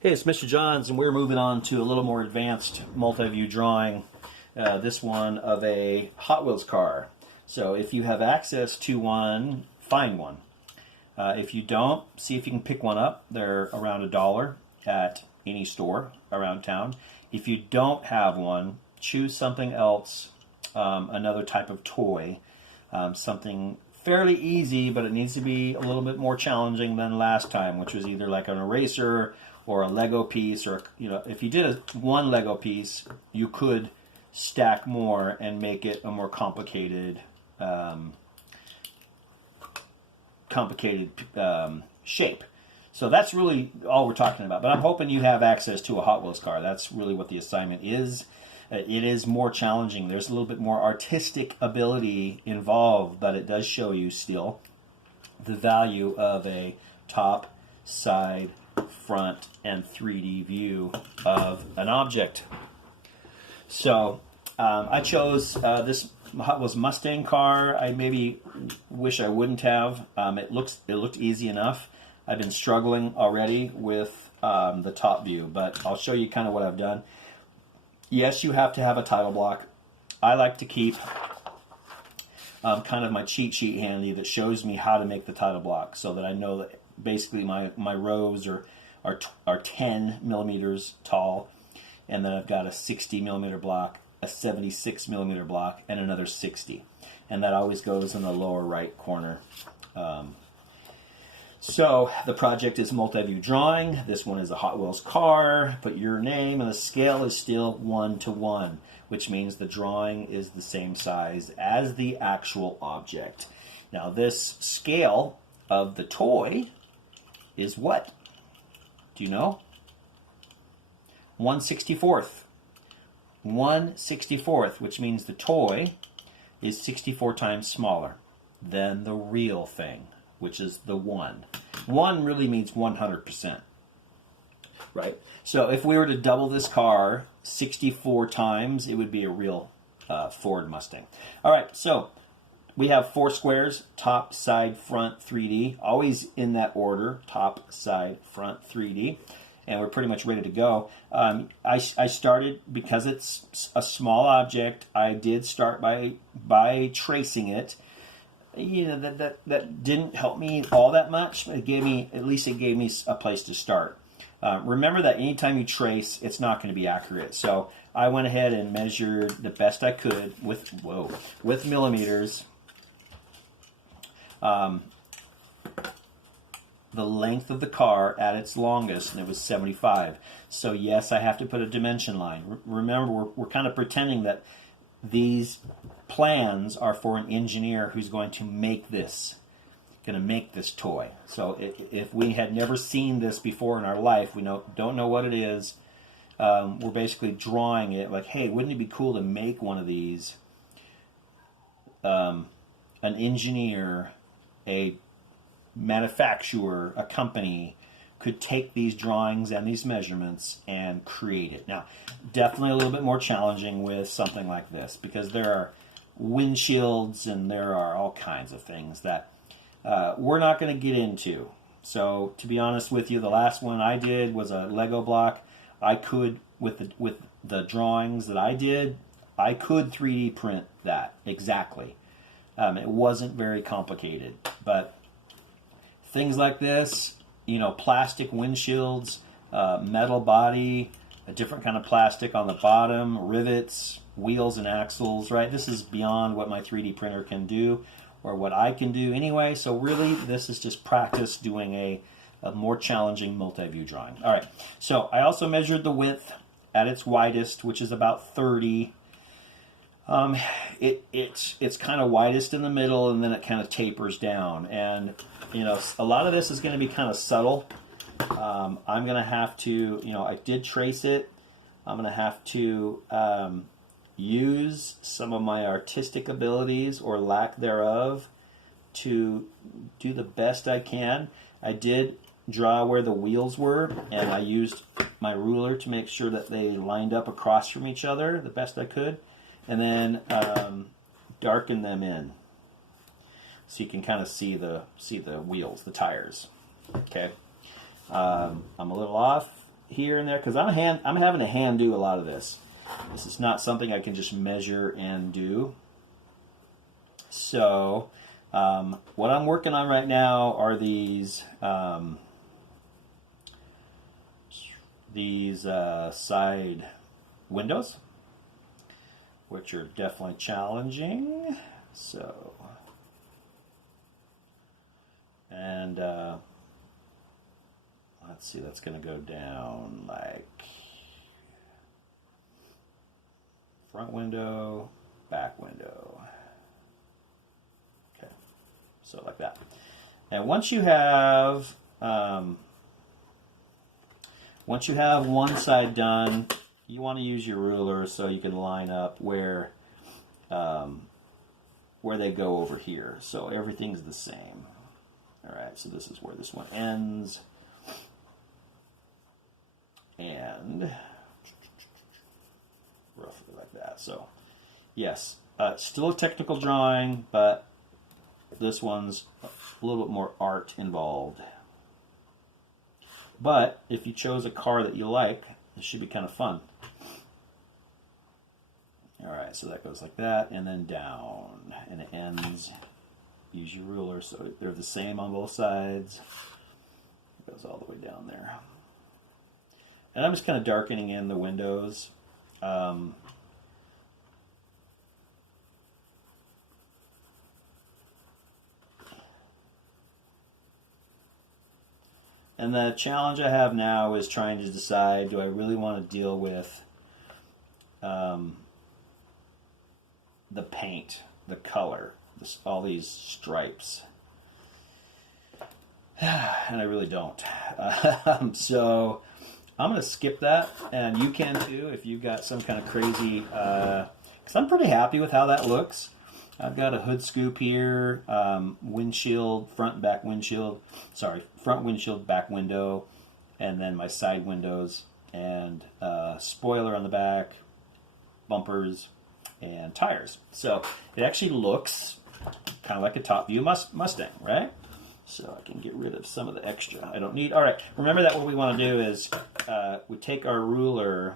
Hey, it's Mr. Johns, and we're moving on to a little more advanced multi-view drawing. This one of a Hot Wheels car. So if you have access to one, find one. If you don't, see if you can pick one up. They're around $1 at any store around town. If you don't have one, choose something else, another type of toy, something fairly easy, but it needs to be a little bit more challenging than last time, which was either like an eraser or a Lego piece, or if you did one Lego piece, you could stack more and make it a more complicated shape. So that's really all we're talking about. But I'm hoping you have access to a Hot Wheels car. That's really what the assignment is. It is more challenging. There's a little bit more artistic ability involved, but it does show you still the value of a top, side, front, and 3D view of an object. So I chose this Hot Wheels Mustang car. I maybe wish I wouldn't have. It looked easy enough. I've been struggling already with the top view, but I'll show you kind of what I've done. Yes, you have to have a title block. I like to keep kind of my cheat sheet handy that shows me how to make the title block, so that I know that basically my rows are 10 millimeters tall, and then I've got a 60 millimeter block, a 76 millimeter block, and another 60, and that always goes in the lower right corner. So the project is multi-view drawing. This one is a Hot Wheels car. Put your name, and the scale is still 1:1, which means the drawing is the same size as the actual object. Now this scale of the toy is what? Do you know? 1/64. 1/64, which means the toy is 64 times smaller than the real thing, which is the 1. 1 really means 100%, right? So if we were to double this car 64 times, it would be a real Ford Mustang. All right, so we have 4 squares: top, side, front, 3D, always in that order: top, side, front, 3D, and we're pretty much ready to go. I started, because it's a small object, I did start by tracing it. That didn't help me all that much, but it gave me a place to start. Remember that anytime you trace, it's not going to be accurate. So I went ahead and measured the best I could with millimeters the length of the car at its longest, and it was 75. So yes, I have to put a dimension line. Remember, we're kind of pretending that these plans are for an engineer who's going to make this toy. So if we had never seen this before in our life, we don't know what it is, we're basically drawing it like, hey, wouldn't it be cool to make one of these? An engineer, a manufacturer, a company could take these drawings and these measurements and create it. Now, definitely a little bit more challenging with something like this, because there are windshields and there are all kinds of things that we're not going to get into. So, to be honest with you, the last one I did was a Lego block. I could, with the drawings that I did, I could 3D print that exactly. It wasn't very complicated, but things like this, plastic windshields, metal body, a different kind of plastic on the bottom, rivets, wheels and axles, right? This is beyond what my 3D printer can do, or what I can do anyway. So really, this is just practice doing a more challenging multi-view drawing. All right, so I also measured the width at its widest, which is about 30. It's kind of widest in the middle, and then it kind of tapers down. And a lot of this is going to be kind of subtle. I'm going to have to, I did trace it. I'm going to have to use some of my artistic abilities, or lack thereof, to do the best I can. I did draw where the wheels were, and I used my ruler to make sure that they lined up across from each other the best I could, and then darken them in so you can kind of see the wheels, the tires. Okay, I'm a little off. here and there because I'm having to hand do a lot of this. This is not something I can just measure and do. So what I'm working on right now are these side windows, which are definitely challenging. So, and let's see, that's going to go down like front window, back window. Okay, so like that. And once you have one side done, you want to use your ruler so you can line up where they go over here. So everything's the same. All right, so this is where this one ends. And roughly like that. So yes, still a technical drawing, but this one's a little bit more art involved. But if you chose a car that you like, it should be kind of fun. All right, so that goes like that, and then down, and it ends. Use your ruler, so they're the same on both sides. It goes all the way down there. And I'm just kind of darkening in the windows. And the challenge I have now is trying to decide, do I really want to deal with the paint, the color, all these stripes? And I really don't. So I'm going to skip that, and you can too if you've got some kind of crazy, because I'm pretty happy with how that looks. I've got a hood scoop here, windshield, front and back windshield, front windshield, back window, and then my side windows, and spoiler on the back, bumpers, and tires. So it actually looks kind of like a top view Mustang, right? So I can get rid of some of the extra I don't need. All right, remember that what we want to do is we take our ruler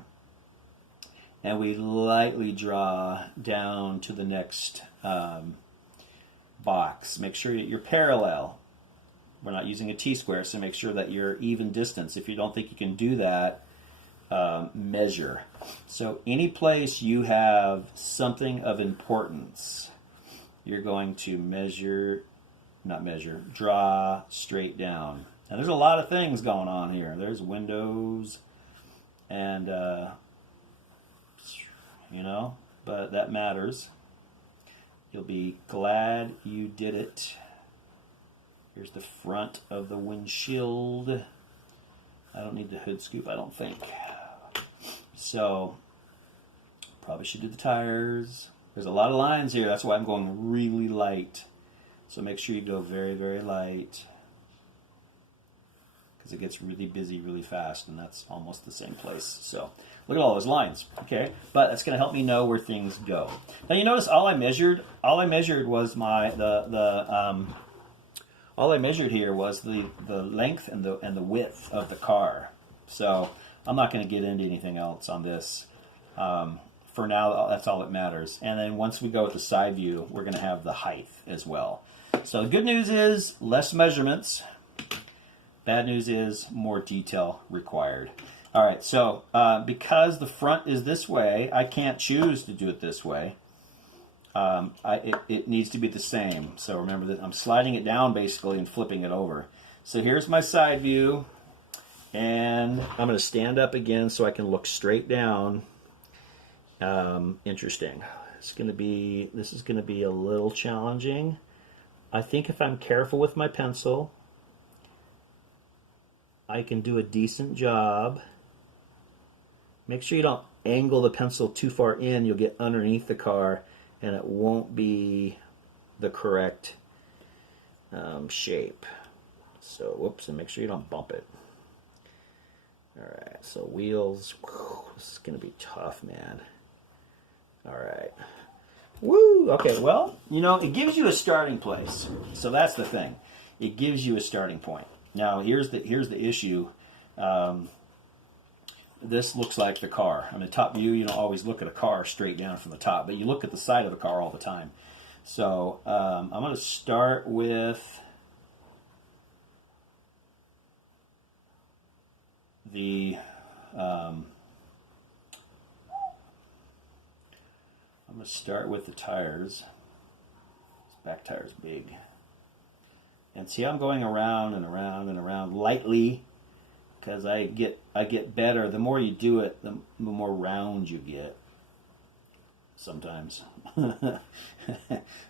and we lightly draw down to the next box. Make sure that you're parallel. We're not using a T-square, so make sure that you're even distance. If you don't think you can do that, measure. So any place you have something of importance, you're going to draw straight down. Now there's a lot of things going on here. There's windows and but that matters. You'll be glad you did it. Here's the front of the windshield. I don't need the hood scoop, I don't think. So, probably should do the tires. There's a lot of lines here, that's why I'm going really light. So make sure you go very, very light, because it gets really busy really fast, and that's almost the same place. So look at all those lines, okay? But that's going to help me know where things go. Now you notice all I measured was all I measured here was the length and the width of the car. So I'm not going to get into anything else on this. For now, that's all that matters. And then once we go with the side view, we're going to have the height as well. So the good news is less measurements. Bad news is more detail required. All right, so because the front is this way, I can't choose to do it this way. It needs to be the same. So remember that I'm sliding it down basically and flipping it over. So here's my side view, and I'm going to stand up again so I can look straight down. Interesting. This is going to be a little challenging. I think if I'm careful with my pencil, I can do a decent job. Make sure you don't angle the pencil too far in. You'll get underneath the car, and it won't be the correct shape. So, whoops, and make sure you don't bump it. All right, so wheels. Whew, this is going to be tough, man. All right. Woo! Okay, well, it gives you a starting place. So that's the thing. It gives you a starting point. Now, here's the issue. this looks like the car. I mean, top view, you don't always look at a car straight down from the top, but you look at the side of the car all the time. So I'm going to start with the tires. This back tire's big. And see, I'm going around and around and around lightly, because I get better. The more you do it, the more round you get. Sometimes.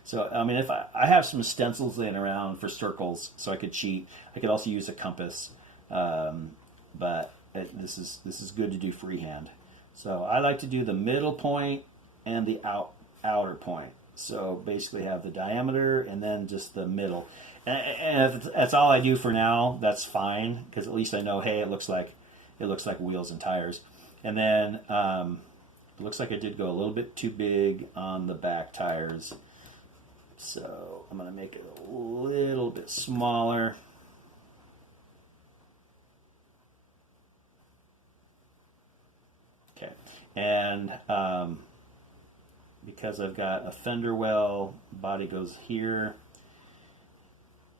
So, I mean, if I have some stencils laying around for circles, so I could cheat. I could also use a compass, but this is good to do freehand. So I like to do the middle point and the outer point. So basically, have the diameter and then just the middle. And if that's all I do for now, that's fine, because at least I know, hey, it looks like wheels and tires. And then it looks like I did go a little bit too big on the back tires, so I'm going to make it a little bit smaller. Okay, and because I've got a fender well, body goes here.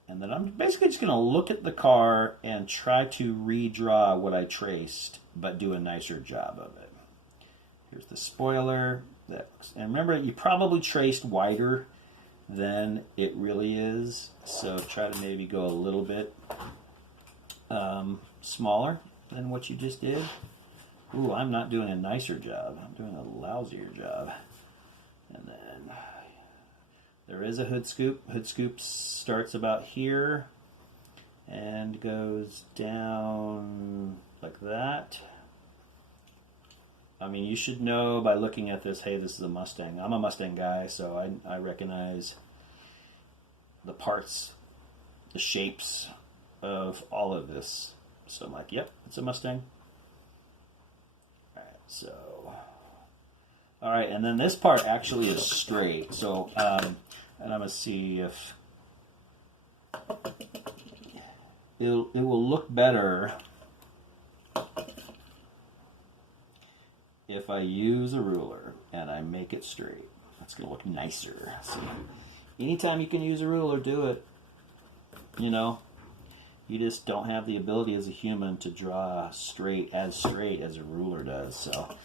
And then I'm basically just going to look at the car and try to redraw what I traced, but do a nicer job of it. Here's the spoiler. And remember, you probably traced wider than it really is, so try to maybe go a little bit smaller than what you just did. Ooh, I'm not doing a nicer job. I'm doing a lousier job. And then there is a hood scoop. Hood scoop starts about here and goes down like that. I mean, you should know by looking at this, hey, this is a Mustang. I'm a Mustang guy, so I recognize the parts, the shapes of all of this. So I'm like, yep, it's a Mustang. All right, so... All right, and then this part actually is straight. So, and I'm going to see if it will look better if I use a ruler and I make it straight. It's going to look nicer. See, anytime you can use a ruler, do it. You know, you just don't have the ability as a human to draw straight as a ruler does. So,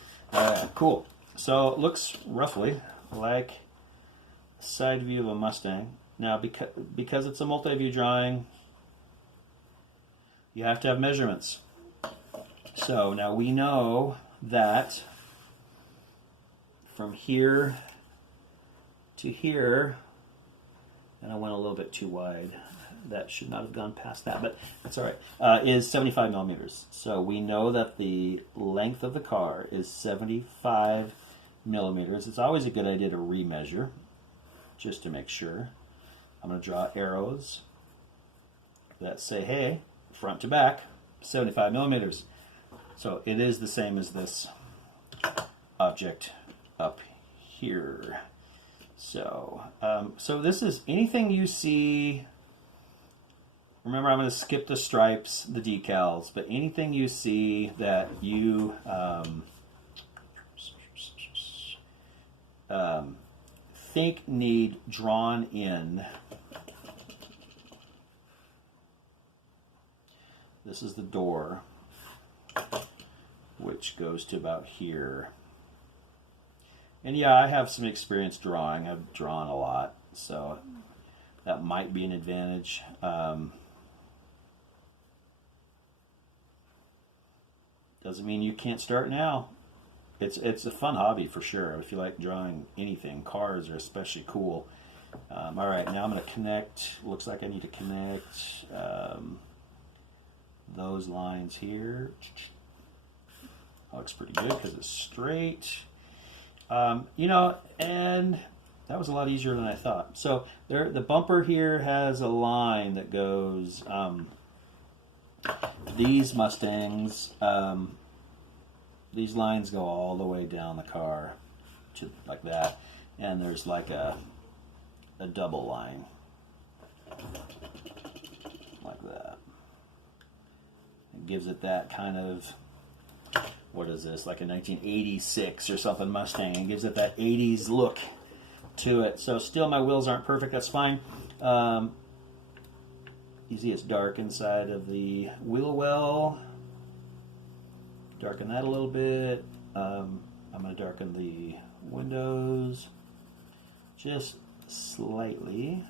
cool. So it looks roughly like a side view of a Mustang. Now, because it's a multi-view drawing, you have to have measurements. So now we know that from here to here, and I went a little bit too wide. That should not have gone past that, but that's all right, is 75 millimeters. So we know that the length of the car is 75 millimeters. It's always a good idea to remeasure, just to make sure. I'm going to draw arrows that say, hey, front to back, 75 millimeters. So it is the same as this object up here. So, so this is anything you see. Remember, I'm going to skip the stripes, the decals, but anything you see that you think need drawn in. This is the door, which goes to about here. And yeah, I have some experience drawing. I've drawn a lot, so that might be an advantage. Doesn't mean you can't start now. It's a fun hobby for sure. If you like drawing anything, cars are especially cool. All right, now I'm going to connect. Looks like I need to connect those lines here. That looks pretty good because it's straight. You know, and that was a lot easier than I thought. So the bumper here has a line that goes. These Mustangs. These lines go all the way down the car to like that, and there's like a double line like that. It gives it that kind of what is this, like a 1986 or something Mustang, and gives it that 80s look to it. So still my wheels aren't perfect, that's fine. You see it's dark inside of the wheel well. Darken that a little bit. I'm going to darken the windows just slightly.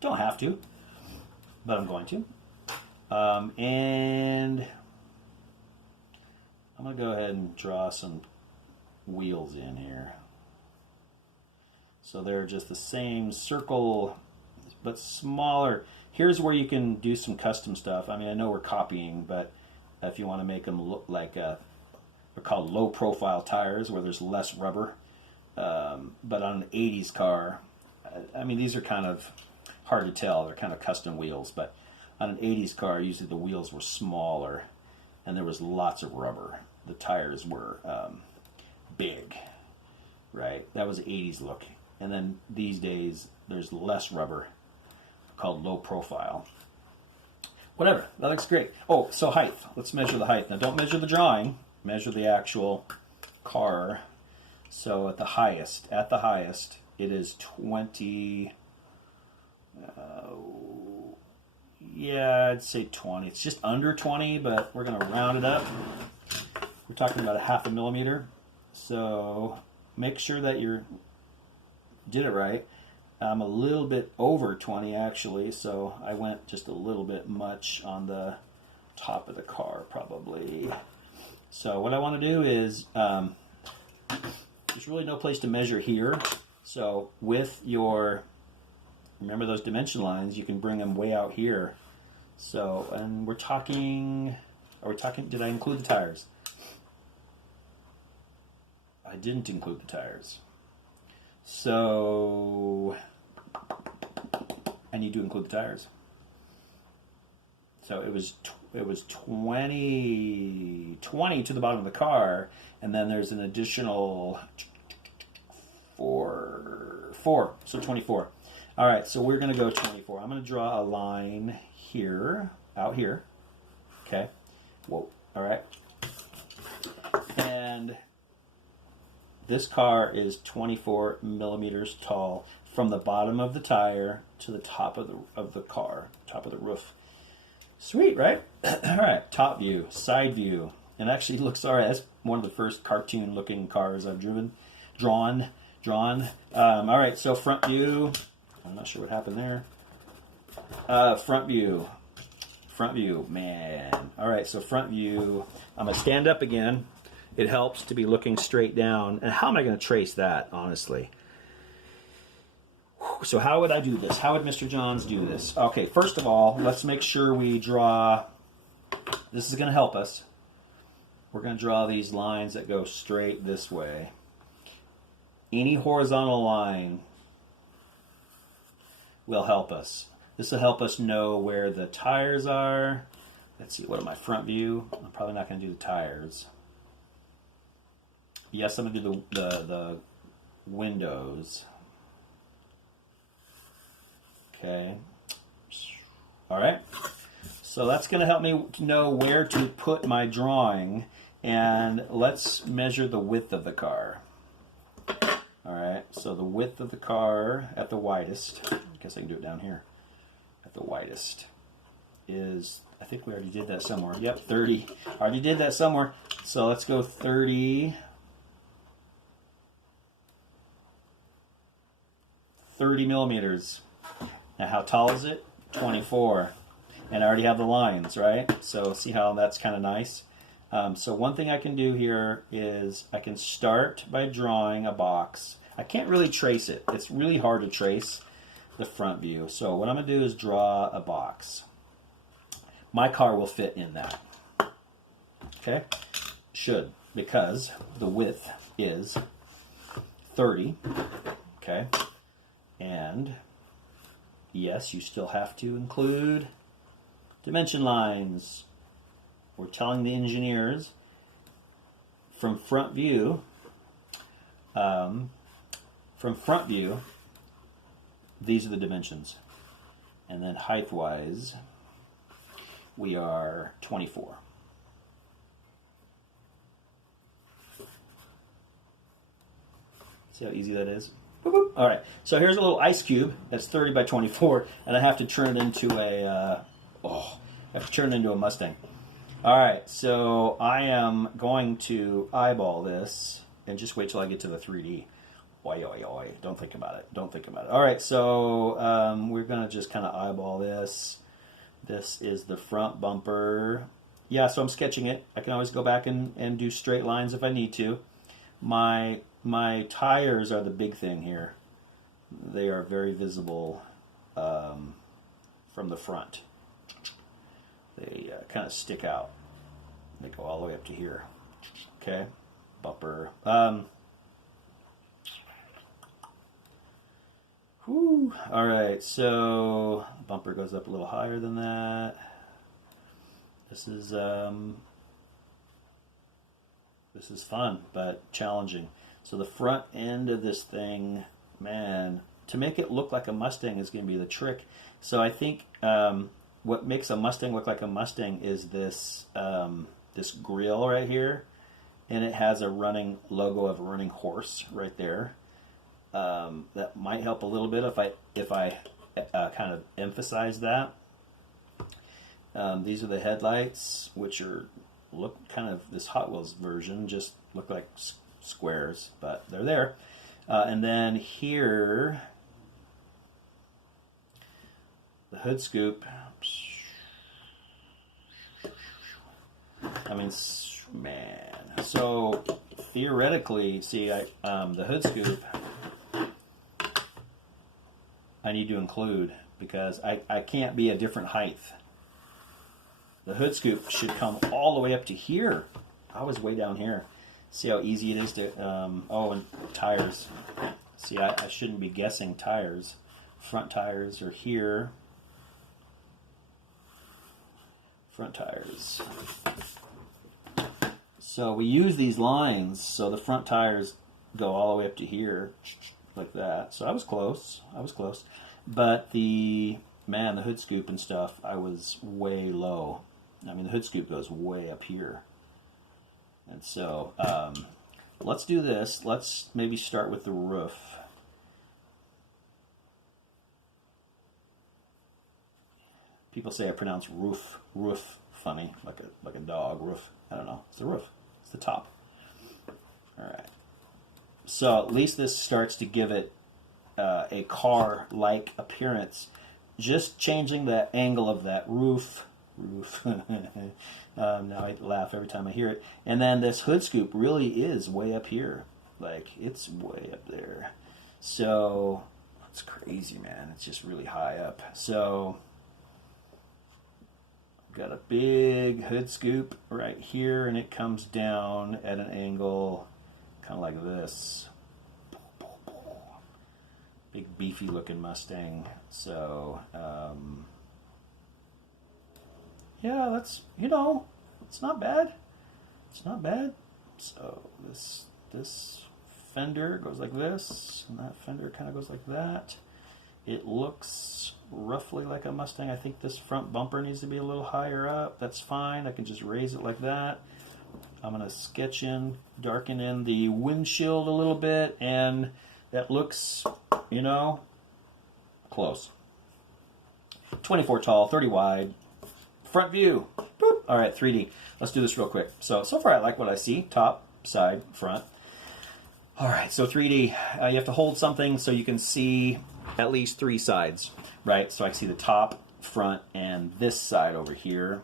Don't have to, but I'm going to. And I'm going to go ahead and draw some wheels in here. So they're just the same circle, but smaller. Here's where you can do some custom stuff. I mean, I know we're copying, but if you want to make them look like they're called low profile tires where there's less rubber. But on an 80s car, I mean, these are kind of hard to tell. They're kind of custom wheels, but on an 80s car, usually the wheels were smaller and there was lots of rubber. The tires were big, right? That was the 80s look. And then these days, there's less rubber, called low profile. Whatever, that looks great. Oh, so height. Let's measure the height. Now don't measure the drawing, measure the actual car. So at the highest, it is 20, yeah, I'd say 20. It's just under 20, but we're going to round it up. We're talking about a 0.5 millimeter. So make sure that you did it right. I'm a little bit over 20 actually, so I went just a little bit much on the top of the car probably. So what I want to do is, there's really no place to measure here. So with your, remember those dimension lines, you can bring them way out here. So, and we're talking, did I include the tires? I didn't include the tires. So I need to include the tires. So it was 20 to the bottom of the car, and then there's an additional four, so 24. All right, so we're going to go 24. I'm going to draw a line here, out here. Okay. Whoa. All right. And this car is 24 millimeters tall from the bottom of the tire to the top of the car, top of the roof. Sweet, right? All right, top view, side view. And actually looks all right. That's one of the first cartoon-looking cars I've drawn. All right, so front view. I'm not sure what happened there. Front view, man. All right, so front view. I'm going to stand up again. It helps to be looking straight down. And how am I going to trace that, honestly? So how would I do this? How would Mr. Johns do this? Okay, first of all, let's make sure we draw. This is going to help us. We're going to draw these lines that go straight this way. Any horizontal line will help us. This will help us know where the tires are. Let's see, what am I, front view? I'm probably not going to do the tires. Yes, I'm going to do the windows. Okay. All right. So that's going to help me to know where to put my drawing. And let's measure the width of the car. All right. So the width of the car at the widest, I guess I can do it down here, at the widest is, I think we already did that somewhere. Yep, 30. I already did that somewhere. So let's go 30 millimeters. Now how tall is it? 24. And I already have the lines, right? So see how that's kind of nice? So one thing I can do here is I can start by drawing a box. I can't really trace it. It's really hard to trace the front view. So what I'm going to do is draw a box. My car will fit in that. Okay? Should, because the width is 30. Okay? And yes, you still have to include dimension lines. We're telling the engineers from front view, these are the dimensions. And then height-wise, we are 24. See how easy that is? Boop, boop. All right, so here's a little ice cube that's 30 by 24, and I have to turn it into a, Mustang. All right, so I am going to eyeball this and just wait till I get to the 3D. Oi, oi, oi. Don't think about it. Don't think about it. All right, so we're going to just kind of eyeball this. This is the front bumper. Yeah, so I'm sketching it. I can always go back and do straight lines if I need to. My tires are the big thing here. They are very visible from the front. They kind of stick out. They go all the way up to here. Okay, bumper. Whew. All right, so bumper goes up a little higher than that. This is fun, but challenging. So the front end of this thing, man, to make it look like a Mustang is going to be the trick. So I think what makes a Mustang look like a Mustang is this this grill right here, and it has a running logo of a running horse right there. That might help a little bit if I kind of emphasize that. These are the headlights, which look kind of this Hot Wheels version, just look like squares, but they're there. And then here, the hood scoop. I mean, man. So theoretically, see, the hood scoop I need to include because I can't be a different height. The hood scoop should come all the way up to here. I was way down here. See how easy it is to, and tires. See, I shouldn't be guessing tires. Front tires are here. Front tires. So we use these lines so the front tires go all the way up to here, like that. So I was close. But the hood scoop and stuff, I was way low. I mean, the hood scoop goes way up here. And so let's do this. Let's maybe start with the roof. People say I pronounce roof funny, like a dog, roof. I don't know. It's the roof. It's the top. All right. So at least this starts to give it a car-like appearance. Just changing the angle of that roof. Now I laugh every time I hear it. And then this hood scoop really is way up here. Like, it's way up there. So, it's crazy, man. It's just really high up. So, I've got a big hood scoop right here, and it comes down at an angle kind of like this. Big beefy looking Mustang. So, yeah, that's, it's not bad. It's not bad. So this fender goes like this, and that fender kind of goes like that. It looks roughly like a Mustang. I think this front bumper needs to be a little higher up. That's fine. I can just raise it like that. I'm going to sketch in, darken in the windshield a little bit, and that looks, close. 24 tall, 30 wide. Front view. Boop. All right, 3D. Let's do this real quick. So far I like what I see. Top, side, front. All right, so 3D. You have to hold something so you can see at least 3 sides, right? So I can see the top, front, and this side over here.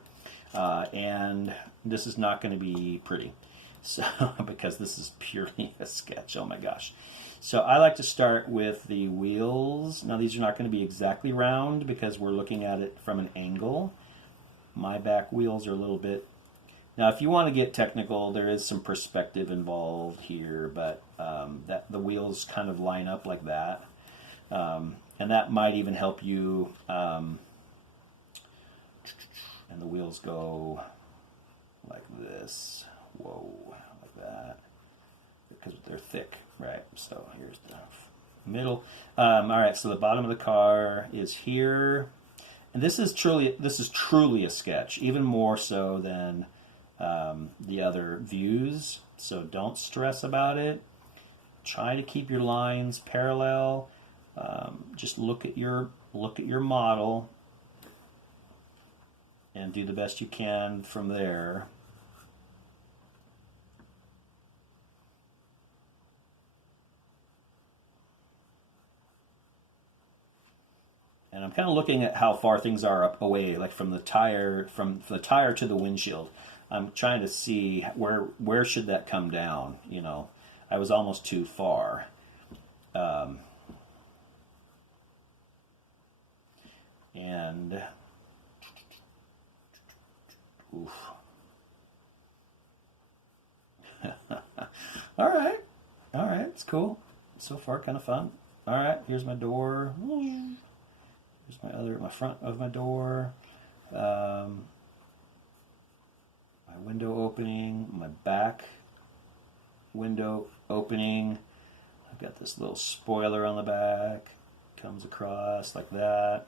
And this is not going to be pretty, so because this is purely a sketch. Oh my gosh. So I like to start with the wheels. Now these are not going to be exactly round because we're looking at it from an angle. My back wheels are a little bit... Now if you want to get technical, there is some perspective involved here, but that the wheels kind of line up like that. And that might even help you... and the wheels go like this. Whoa, like that. Because they're thick, right? So here's the middle. All right, so the bottom of the car is here. And this is truly a sketch, even more so than the other views. So don't stress about it. try to keep your lines parallel. Just look at your model and do the best you can from there. And I'm kind of looking at how far things are up away, like from the tire, from the tire to the windshield. I'm trying to see where should that come down. You know, I was almost too far. And oof. All right, it's cool. So far, kind of fun. All right, here's my door. Here's my front of my door. My window opening. My back window opening. I've got this little spoiler on the back. Comes across like that.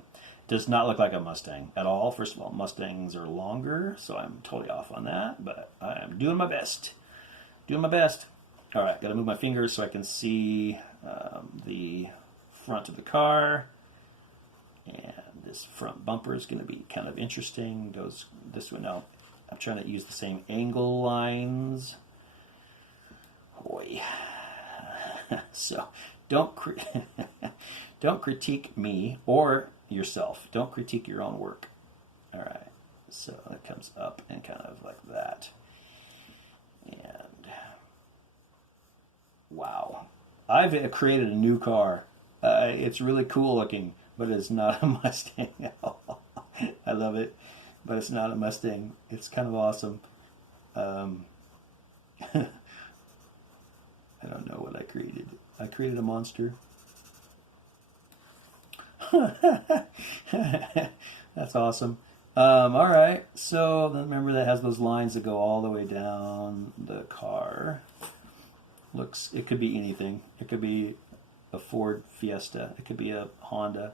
Does not look like a Mustang at all. First of all, Mustangs are longer, so I'm totally off on that, but I am doing my best. Doing my best. All right, got to move my fingers so I can see the front of the car. And this front bumper is going to be kind of interesting. Goes this way now. I'm trying to use the same angle lines. Boy. So don't critique me or yourself. Don't critique your own work. All right. So it comes up and kind of like that. And wow. I've created a new car. It's really cool looking, but it's not a Mustang at all. I love it, but it's not a Mustang. It's kind of awesome. I don't know what I created. I created a monster. That's awesome. All right, so then remember that has those lines that go all the way down the car. It could be anything. It could be a Ford Fiesta. It could be a Honda.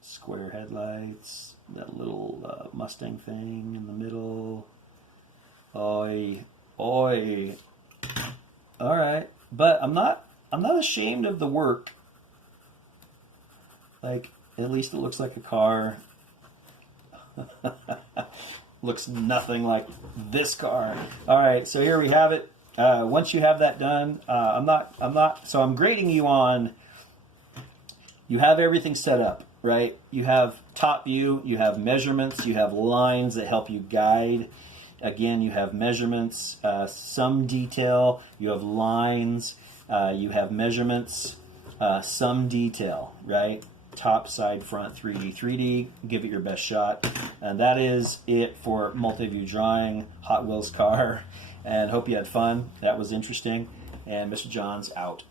Square headlights. That little Mustang thing in the middle. Oi, oi. All right, but I'm not ashamed of the work. Like, at least it looks like a car. Looks nothing like this car. All right, so here we have it. Once you have that done, so I'm grading you on, you have everything set up, right? You have top view, you have measurements, you have lines that help you guide. Again, you have measurements, some detail, you have lines, you have measurements, some detail, right? Top, side, front, 3D, give it your best shot. And that is it for Multiview Drawing, Hot Wheels car. And hope you had fun. That was interesting. And Mr. John's out.